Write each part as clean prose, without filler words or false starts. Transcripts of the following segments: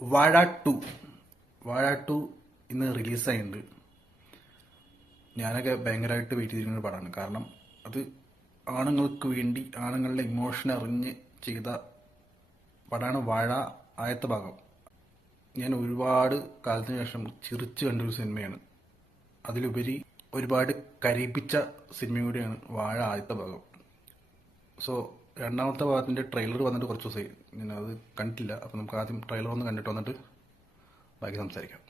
വാഴ ടു ഇന്ന് റിലീസായിട്ടുണ്ട്. ഞാനൊക്കെ ഭയങ്കരമായിട്ട് വെയിറ്റ് ചെയ്തിരിക്കുന്ന പടമാണ്. കാരണം അത് ആണുങ്ങൾക്ക് വേണ്ടി ആണുങ്ങളുടെ ഇമോഷൻ അറിഞ്ഞ് ചെയ്ത പടമാണ് വാഴ ആദ്യത്തെ ഭാഗം. ഞാൻ ഒരുപാട് കാലത്തിന് ശേഷം ചിരിച്ചു കണ്ടൊരു സിനിമയാണ്. അതിലുപരി ഒരുപാട് കരയിപ്പിച്ച സിനിമയും കൂടിയാണ് വാഴ ആദ്യത്തെ ഭാഗം. സോ രണ്ടാമത്തെ ഭാഗത്തിൻ്റെ ട്രെയിലർ വന്നിട്ട് കുറച്ച് ദിവസമായി, ഞാനത് കണ്ടിട്ടില്ല. അപ്പം നമുക്ക് ആദ്യം ട്രെയിലർ ഒന്ന് കണ്ടിട്ട് വന്നിട്ട് ബാക്കി സംസാരിക്കാം.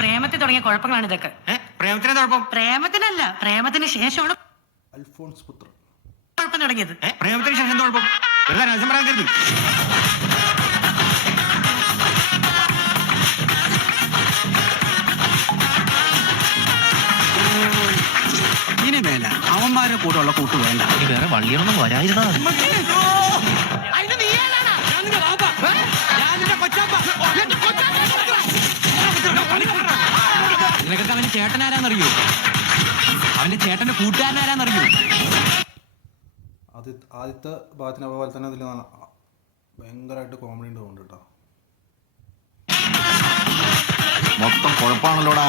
പ്രേമത്തിൽ തുടങ്ങിയ കുഴപ്പങ്ങളാണ് ഇതൊക്കെ. പ്രേമത്തിന് കുഴപ്പം? പ്രേമത്തിനല്ല, പ്രേമത്തിന് ശേഷമാണ് അൽഫോൺസ് പുത്ര കുഴപ്പം തുടങ്ങിയത്. പ്രേമത്തിന് ശേഷം കുഴപ്പം? രഹസ്യം പറയാൻ കരുതി. ഇനി മേല അവന്മാരെ കൂടെ ഉള്ള കൂട്ട് വേണ്ട. വേറെ വള്ളിയൊന്നും വരായിരുന്നാ നിനക്കൊക്കെ അവന്റെ ചേട്ടനാരാന്നറിയോ? അവന്റെ ചേട്ടന്റെ കൂട്ടുകാരനാരാന്നറിയോ? ആദ്യത്തെ ഭാഗത്തിനെ പോലെ തന്നെ അതിൽ ഭയങ്കരമായിട്ട് കോമഡി ഉണ്ട് തോന്നുന്നു കേട്ടോ. മൊത്തം കുഴപ്പമാണല്ലോടാ.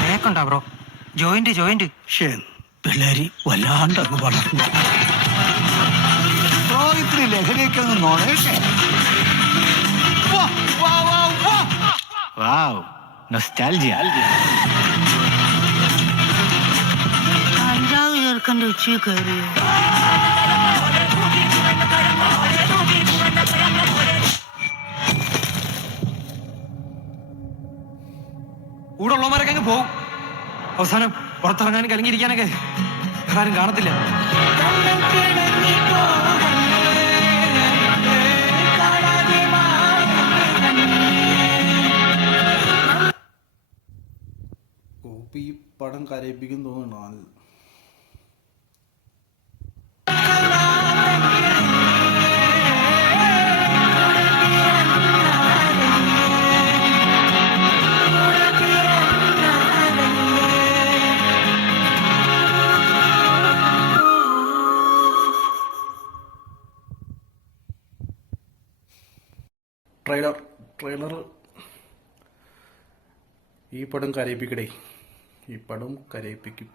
കേക്കണ്ടാ ബ്രോ? ജോയിന്റ് പിള്ളേരി വല്ലാണ്ട് അങ്ങ് വളർന്നു. ഇത്തിരി ലഹരിയൊക്കെ ഒന്ന് നോണേഷേ. വാവ്, നൊസ്റ്റാൾജിയ. അഞ്ചാവ് ചേർക്കൻ്റെ ഉച്ച കയറി കൂടെ ഉള്ളവന്മാരൊക്കെ അങ്ങ് പോവും. അവസാനം പുറത്തിറങ്ങാനും കലങ്ങിയിരിക്കാനൊക്കെ ആരും കാണത്തില്ല. കോപ്പി പടം കരയിപ്പിക്കും തോന്നുന്നുണ്ടോ? ട്രെയിലർ ഈ പടം കരയിപ്പിക്കും.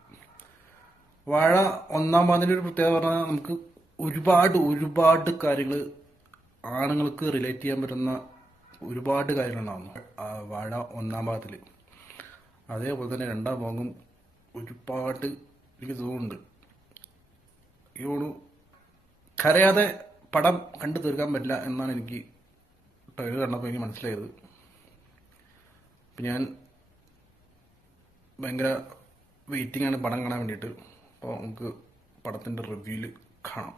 വാഴ ഒന്നാം ഭാഗത്തിൻ്റെ ഒരു പ്രത്യേകത പറഞ്ഞാൽ നമുക്ക് ഒരുപാട് കാര്യങ്ങൾ ആണുങ്ങൾക്ക് റിലേറ്റ് ചെയ്യാൻ പറ്റുന്ന ഒരുപാട് കാര്യങ്ങളുണ്ടാവുന്നു വാഴ ഒന്നാം ഭാഗത്തിൽ. അതേപോലെ തന്നെ രണ്ടാം ഭാഗം ഒരുപാട് എനിക്ക് തോന്നുന്നുണ്ട്. കരയാതെ പടം കണ്ടു തീർക്കാൻ പറ്റില്ല എന്നാണ് എനിക്ക് ട്രെയിലർ കണ്ടപ്പോൾ എനിക്ക് മനസ്സിലായത്. അപ്പം ഞാൻ ഭയങ്കര വെയിറ്റിംഗ് ആണ് പടം കാണാൻ വേണ്ടിയിട്ട്. അപ്പോൾ നമുക്ക് പടത്തിൻ്റെ റിവ്യൂവിൽ കാണാം.